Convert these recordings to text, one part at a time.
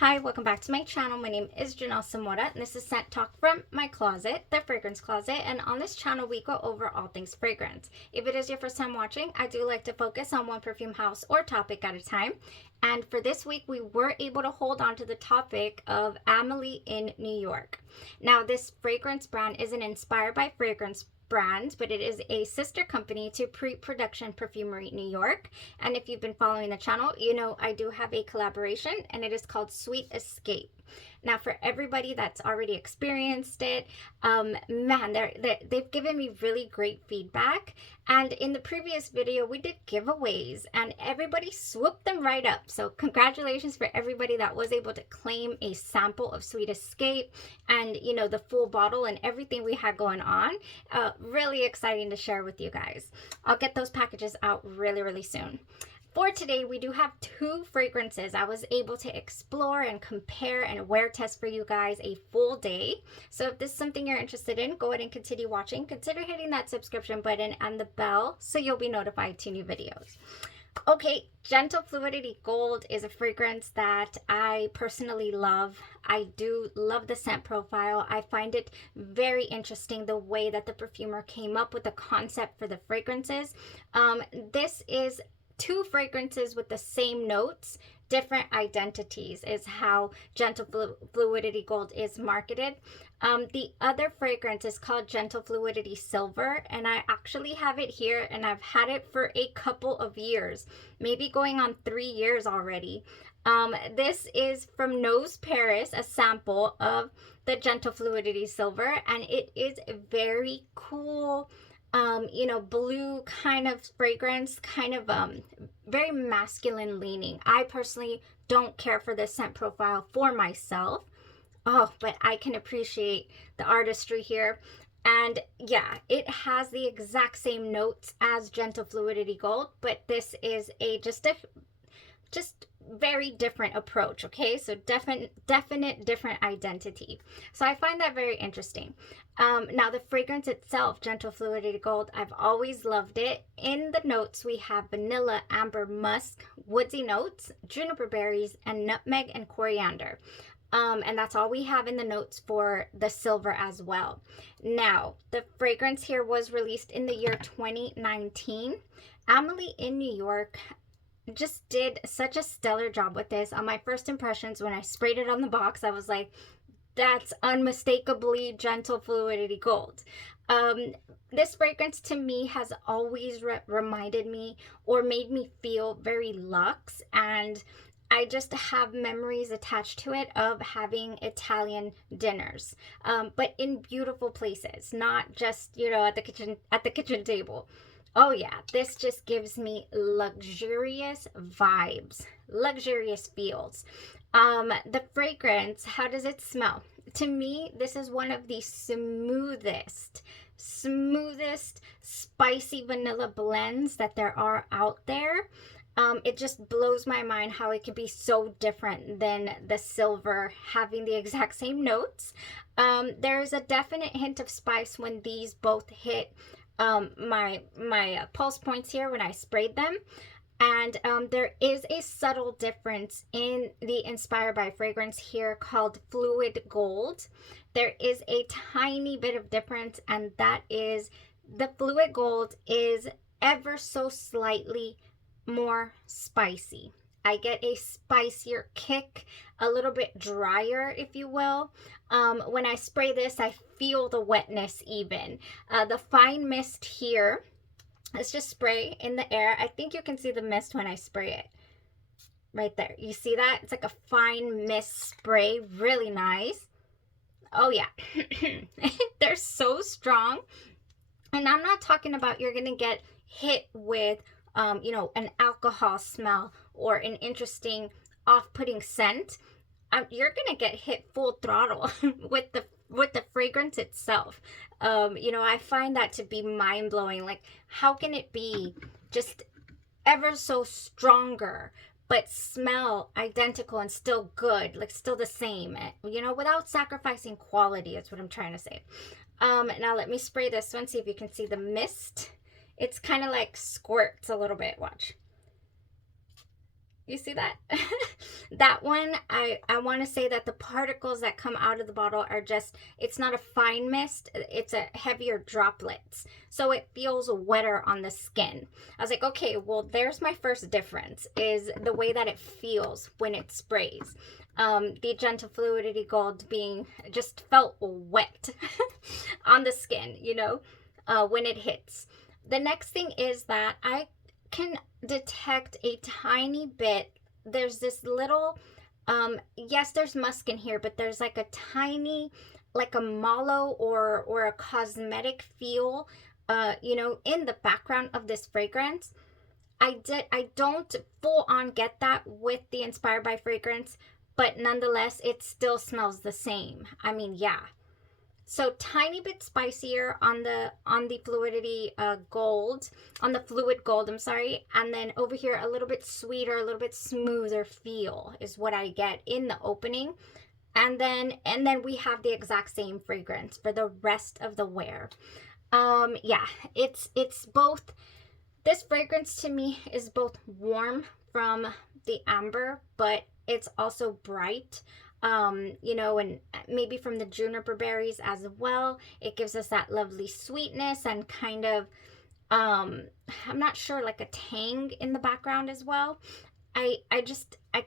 Hi, welcome back to my channel. My name is Janelle Samora, and this is Scent Talk from my closet, the fragrance closet. And on this channel, we go over all things fragrance. If it is your first time watching, I do like to focus on one perfume house or topic at a time. And for this week, we were able to hold on to the topic of Amelie in New York. Now, this fragrance brand isn't inspired by fragrance brand, but it is a sister company to Preproduction Perfumery New York. And if you've been following the channel, you know I do have a collaboration and it is called Sweet Escape. Now, for everybody that's already experienced it, man, they've given me really great feedback. And in the previous video, we did giveaways and everybody swooped them right up. So congratulations for everybody that was able to claim a sample of Sweet Escape and, you know, the full bottle and everything we had going on. Really exciting to share with you guys. I'll get those packages out really soon. For today, we do have two fragrances I was able to explore and compare and wear test for you guys a full day. So if this is something you're interested in, go ahead and continue watching. Consider hitting that subscription button and the bell so you'll be notified to new videos. Okay, Gentle Fluidity Gold is a fragrance that I personally love. I do love the scent profile. I find it very interesting the way that the perfumer came up with the concept for the fragrances. This is two fragrances with the same notes, different identities is how Gentle Fluidity Gold is marketed. The other fragrance is called Gentle Fluidity Silver, and I actually have it here and I've had it for a couple of years, maybe going on 3 years already. This is from Nose Paris, a sample of the Gentle Fluidity Silver, and it is very cool. You know, blue kind of fragrance, kind of very masculine leaning. I personally don't care for this scent profile for myself. Oh, but I can appreciate the artistry here. And yeah, it has the exact same notes as Gentle Fluidity Gold, but this is a just very different approach. Okay, so definite different identity. So I find that very interesting. Now the fragrance itself, Gentle Fluidity Gold, I've always loved it. In the notes we have vanilla, amber, musk, woodsy notes, juniper berries, and nutmeg and coriander. And that's all we have in the notes for the silver as well. Now the fragrance here was released in the year 2019. Amelie in New York just did such a stellar job with this. On my first impressions, when I sprayed it on the box, I was like, that's unmistakably Gentle Fluidity Gold. This fragrance to me has always reminded me or made me feel very luxe, and I just have memories attached to it of having Italian dinners, but in beautiful places, not just, you know, at the kitchen table. Oh yeah, this just gives me luxurious vibes, luxurious feels. The fragrance, how does it smell? To me, this is one of the smoothest spicy vanilla blends that there are out there. It just blows my mind how it could be so different than the silver, having the exact same notes. There's a definite hint of spice when these both hit my pulse points here when I sprayed them. And there is a subtle difference in the Inspired by fragrance here called Fluid Gold. There is a tiny bit of difference, and that is the Fluid Gold is ever so slightly more spicy. I get a spicier kick, a little bit drier, if you will. When I spray this, I feel the wetness even. The fine mist here, let's just spray in the air. I think you can see the mist when I spray it. Right there. You see that? It's like a fine mist spray. Really nice. Oh, yeah. They're so strong. And I'm not talking about you're going to get hit with, you know, an alcohol smell or an interesting off-putting scent. You're going to get hit full throttle with the fragrance itself. You know, I find that to be mind-blowing. Like, how can it be just ever so stronger but smell identical and still good, like still the same, you know, without sacrificing quality is what I'm trying to say. Now let me spray this one, see if you can see the mist. It's kind of like squirts a little bit, watch. You see that? That one, I want to say that the particles that come out of the bottle are just, it's not a fine mist, it's a heavier droplets. So it feels wetter on the skin. I was like, okay, well, there's my first difference, is the way that it feels when it sprays. The Gentle Fluidity Gold being, just felt wet on the skin, you know, when it hits. The next thing is that I can detect a tiny bit. There's this little, yes, there's musk in here, but there's like a tiny, like a mallow or a cosmetic feel, you know, in the background of this fragrance. I don't full on get that with the Inspired by fragrance, but nonetheless, it still smells the same. I mean, yeah. So tiny bit spicier on the Fluidity Gold, on the Fluid Gold, I'm sorry. And then over here, a little bit sweeter, a little bit smoother feel is what I get in the opening. And then we have the exact same fragrance for the rest of the wear. Yeah, it's both, this fragrance to me is both warm from the amber, but it's also bright. You know, and maybe from the juniper berries as well. It gives us that lovely sweetness and kind of, I'm not sure, like a tang in the background as well. I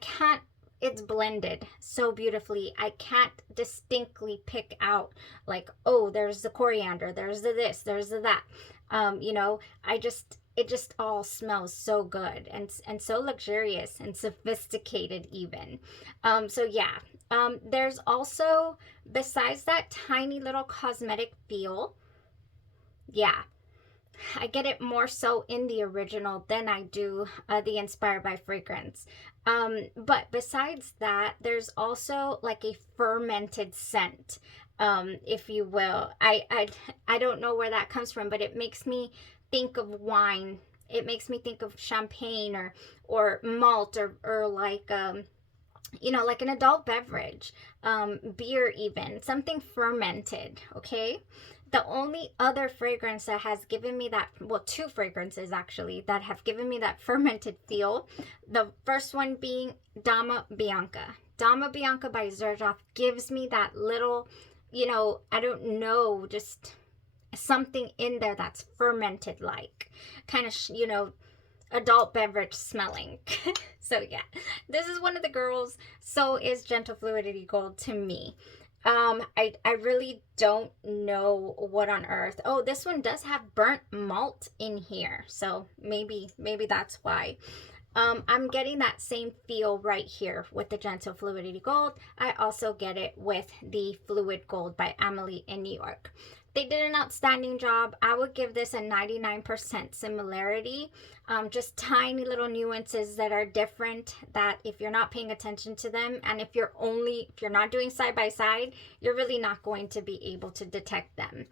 can't, it's blended so beautifully. I can't distinctly pick out like, oh, there's the coriander, there's the this, there's the that. You know, it just all smells so good and so luxurious and sophisticated even. So yeah, there's also, besides that tiny little cosmetic feel, yeah, I get it more so in the original than I do the Inspired by fragrance. But besides that, there's also like a fermented scent, if you will. I don't know where that comes from, but it makes me think of wine. It makes me think of champagne or malt or like you know, like an adult beverage, beer even, something fermented, okay? The only other fragrance that has given me that, well, two fragrances actually, that have given me that fermented feel. The first one being Dama Bianca. Dama Bianca by Xerjoff gives me that little, you know, I don't know, just something in there that's fermented like, kind of, you know, adult beverage smelling. So yeah, this is one of the girls. So is Gentle Fluidity Gold to me. I really don't know what on earth. Oh, this one does have burnt malt in here, so maybe that's why. I'm getting that same feel right here with the Gentle Fluidity Gold. I also get it with the Fluid Gold by Amelie in New York. They did an outstanding job. I would give this a 99% similarity. Just tiny little nuances that are different, that if you're not paying attention to them, and if you're not doing side by side, you're really not going to be able to detect them.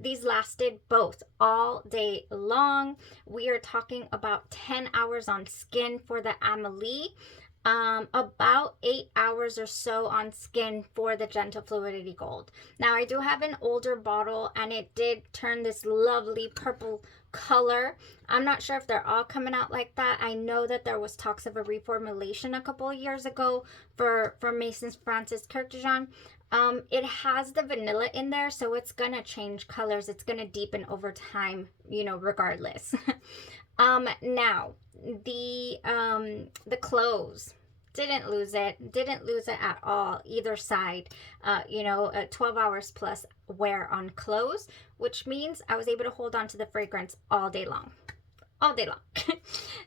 These lasted both all day long. We are talking about 10 hours on skin for the Amelie. About 8 hours or so on skin for the Gentle Fluidity Gold. Now, I do have an older bottle, and it did turn this lovely purple color. I'm not sure if they're all coming out like that. I know that there was talks of a reformulation a couple of years ago for Mason's Francis Kirk de Jean. It has the vanilla in there, so it's gonna change colors. It's gonna deepen over time, you know, regardless. Now, the clothes, didn't lose it at all, either side. You know, 12 hours plus wear on clothes, which means I was able to hold on to the fragrance all day long.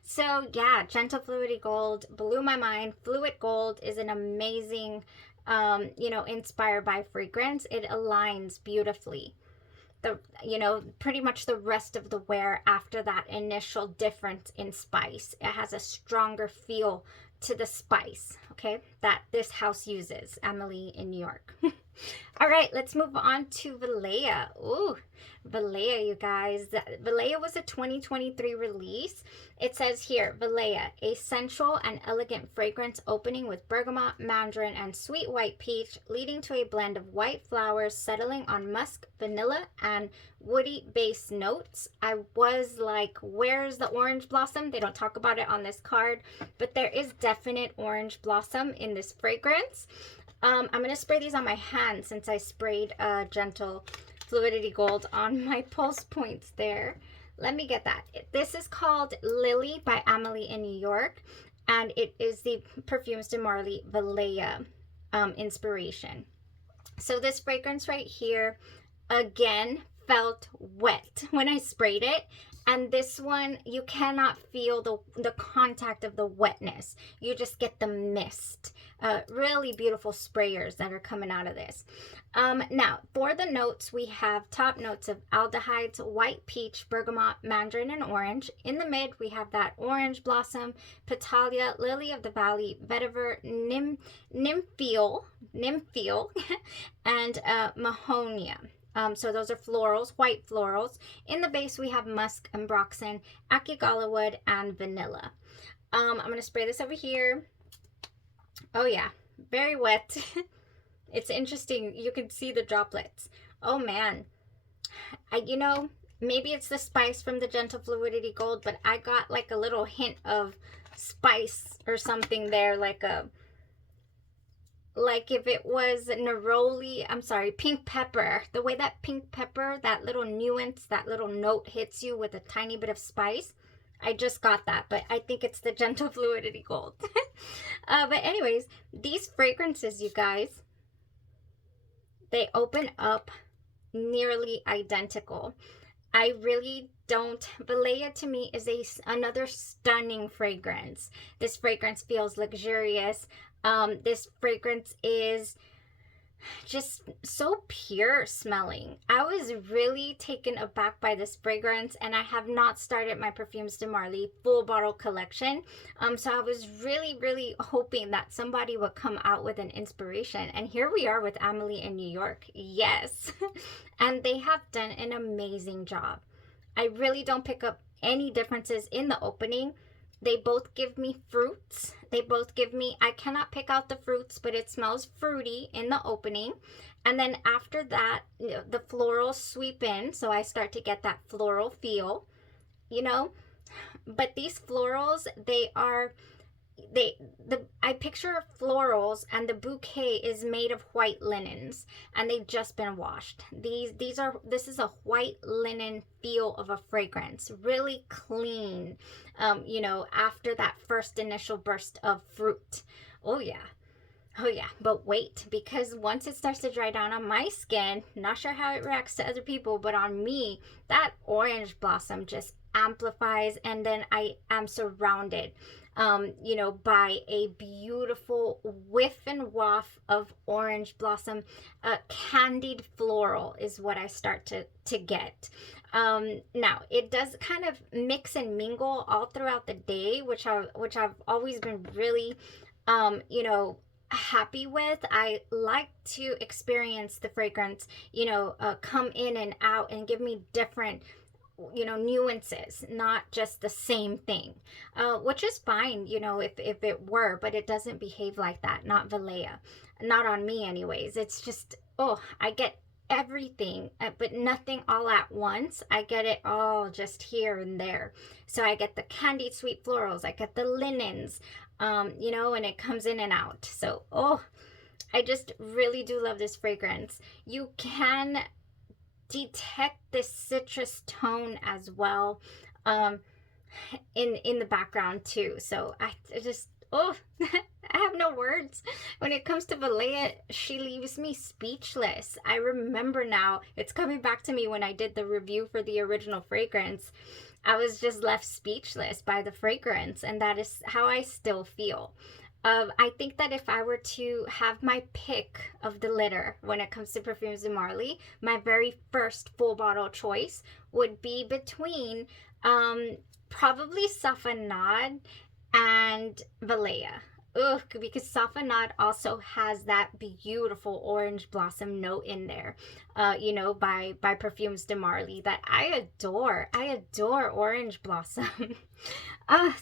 So yeah, Gentle Fluidity Gold blew my mind. Fluid Gold is an amazing, you know, Inspired by fragrance. It aligns beautifully. You know, pretty much the rest of the wear after that initial difference in spice. It has a stronger feel to the spice, okay, that this house uses, Amelie in New York. All right, let's move on to Valaya. Ooh, Valaya, you guys. Valaya was a 2023 release. It says here, Valaya, a sensual and elegant fragrance opening with bergamot, mandarin, and sweet white peach, leading to a blend of white flowers settling on musk, vanilla, and woody base notes. I was like, where's the orange blossom? They don't talk about it on this card, but there is definite orange blossom in this fragrance. I'm going to spray these on my hand since I sprayed gentle Fluidity Gold on my pulse points there. Let me get that. This is called Lily by Amelie in New York, and it is the Parfums de Marly Valaya inspiration. So this fragrance right here, again, felt wet when I sprayed it. And this one, you cannot feel the contact of the wetness. You just get the mist. Really beautiful sprayers that are coming out of this. Now, for the notes, we have top notes of aldehydes, white peach, bergamot, mandarin, and orange. In the mid, we have that orange blossom, petalia, lily of the valley, vetiver, nympheal, and mahonia. So those are florals, white florals. In the base, we have musk, ambroxan, Aquila wood, and vanilla. I'm going to spray this over here. Oh yeah, very wet. It's interesting. You can see the droplets. Oh man. You know, maybe it's the spice from the Gentle Fluidity Gold, but I got like a little hint of spice or something there, like if it was neroli, I'm sorry, pink pepper. The way that pink pepper, that little nuance, that little note hits you with a tiny bit of spice. I just got that, but I think it's the Gentle Fluidity Gold. But anyways, these fragrances, you guys, they open up nearly identical. I really don't. Valaya to me is another stunning fragrance. This fragrance feels luxurious. This fragrance is just so pure smelling. I was really taken aback by this fragrance, and I have not started my Parfums de Marly full bottle collection. So I was really hoping that somebody would come out with an inspiration, and here we are with Amelie in New York. Yes. And they have done an amazing job. I really don't pick up any differences in the opening. They both give me fruits. They both give me, I cannot pick out the fruits, but it smells fruity in the opening. And then after that, the florals sweep in. So I start to get that floral feel, you know. But these florals, I picture florals, and the bouquet is made of white linens, and they've just been washed. This is a white linen feel of a fragrance, really clean, you know, after that first initial burst of fruit. Oh yeah. But wait, because once it starts to dry down on my skin, not sure how it reacts to other people, but on me, that orange blossom just amplifies, and then I am surrounded you know, by a beautiful whiff and waft of orange blossom. Candied floral is what I start to get. Now, it does kind of mix and mingle all throughout the day, which I've always been really, you know, happy with. I like to experience the fragrance, you know, come in and out and give me different, you know, nuances, not just the same thing, which is fine, you know, if it were, but it doesn't behave like that. Not Valaya, not on me anyways. It's just, oh, I get everything, but nothing all at once. I get it all just here and there. So I get the candied sweet florals, I get the linens, you know, and it comes in and out. So, oh, I just really do love this fragrance. You can detect this citrus tone as well in the background too. So I just, oh, I have no words. When it comes to Valaya, she leaves me speechless. I remember now, it's coming back to me when I did the review for the original fragrance. I was just left speechless by the fragrance, and that is how I still feel. I think that if I were to have my pick of the litter when it comes to Parfums de Marly, my very first full bottle choice would be between probably Safanad and Valaya. ugh, because Safanad also has that beautiful orange blossom note in there, you know, by Perfumes de Marly that I adore. I adore orange blossom.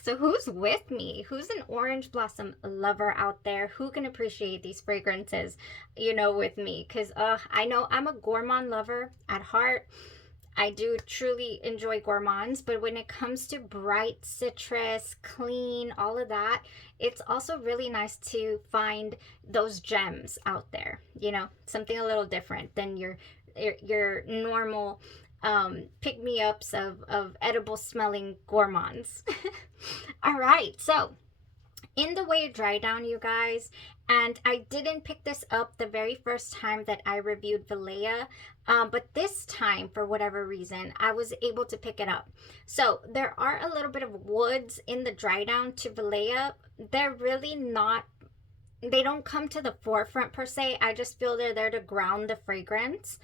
So who's with me? Who's an orange blossom lover out there? Who can appreciate these fragrances, you know, with me? Because I know I'm a gourmand lover at heart. I do truly enjoy gourmands, but when it comes to bright citrus, clean, all of that, it's also really nice to find those gems out there, you know, something a little different than your normal pick-me-ups of edible smelling gourmands. All right, so in the way dry down, you guys, and I didn't pick this up the very first time that I reviewed Valaya, but this time, for whatever reason, I was able to pick it up. So there are a little bit of woods in the dry down to Valaya. They're really not, they don't come to the forefront per se. I just feel they're there to ground the fragrance.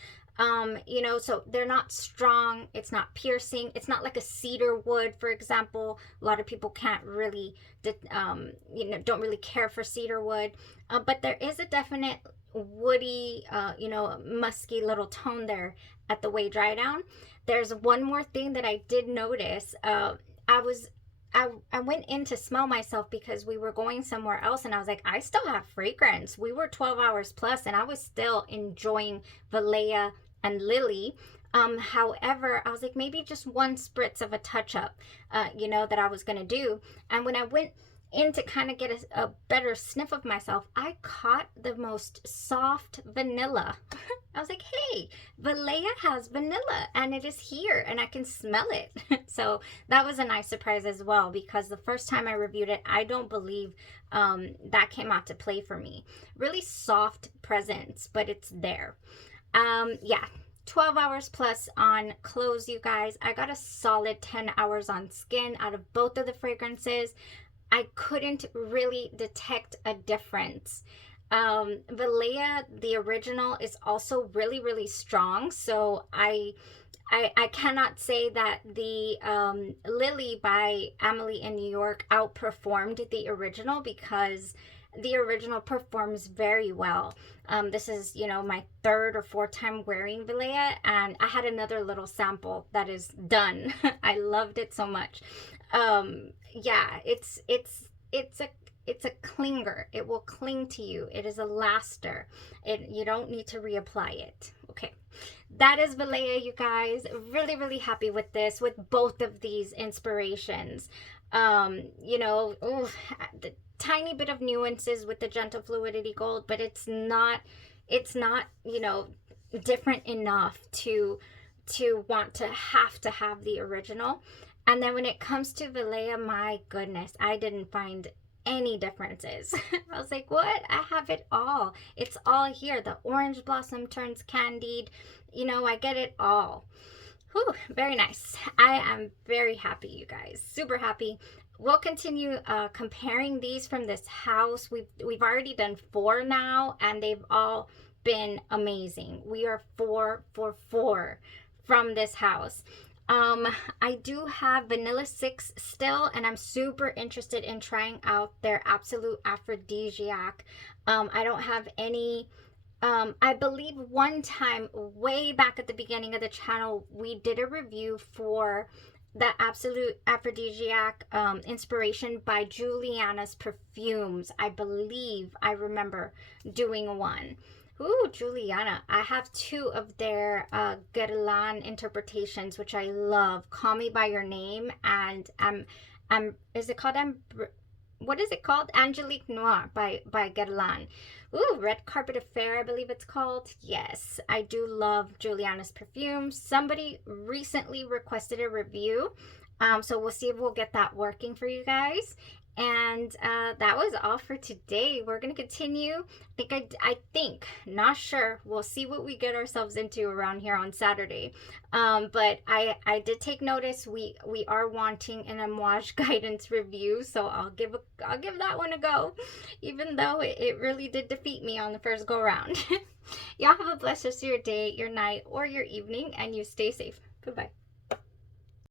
You know, so they're not strong, it's not piercing, it's not like a cedar wood, for example. A lot of people can't really, you know, don't really care for cedar wood, but there is a definite woody, you know, musky little tone there at the way dry down. There's one more thing that I did notice. I went in to smell myself because we were going somewhere else, and I was like, I still have fragrance. We were 12 hours plus and I was still enjoying Valaya and Lily. However, I was like, maybe just one spritz of a touch up, you know, that I was going to do. And when I went in to kind of get a better sniff of myself, I caught the most soft vanilla. I was like, hey, Valaya has vanilla and it is here and I can smell it. So that was a nice surprise as well, because the first time I reviewed it, I don't believe that came out to play for me. Really soft presence, but it's there. Yeah, 12 hours plus on clothes, you guys. I got a solid 10 hours on skin out of both of the fragrances. I couldn't really detect a difference. Valaya, the original, is also really, really strong. So I cannot say that the Lily by Amelie in New York outperformed the original, because the original performs very well. This is, you know, my third or fourth time wearing Valaya, and I had another little sample that is done. I loved it so much. Yeah, it's a clinger. It will cling to you. It is a laster. You don't need to reapply it. Okay, that is Valaya, you guys. Really, really happy with this, with both of these inspirations. You know, the tiny bit of nuances with the gentle fluidity gold, but it's not, you know, different enough to want to have the original. And then when it comes to Valaya, my goodness, I didn't find any differences. I was like, what? I have it all. It's all here. The orange blossom turns candied. You know, I get it all. Whew, very nice. I am very happy, you guys. Super happy. We'll continue comparing these from this house. We've already done 4 now, and they've all been amazing. We are 4 for 4 from this house. I do have Vanilla 6 still, and I'm super interested in trying out their Absolute Aphrodisiac. I don't have any. I believe one time way back at the beginning of the channel, we did a review for the Absolute Aphrodisiac inspiration by Juliana's Perfumes. I believe I remember doing one. Ooh, Juliana. I have 2 of their Guerlain interpretations, which I love. Call Me By Your Name, and is it called, what is it called? Angelique Noir by Guerlain. Ooh, Red Carpet Affair, I believe it's called. Yes, I do love Juliana's perfumes. Somebody recently requested a review, so we'll see if we'll get that working for you guys. And that was all for today. We're going to continue. I think, not sure. We'll see what we get ourselves into around here on Saturday. But I did take notice. We are wanting an Amouage guidance review, so I'll give that one a go, even though it really did defeat me on the first go around. Y'all have a blessed rest of your day, your night, or your evening, and you stay safe. Goodbye.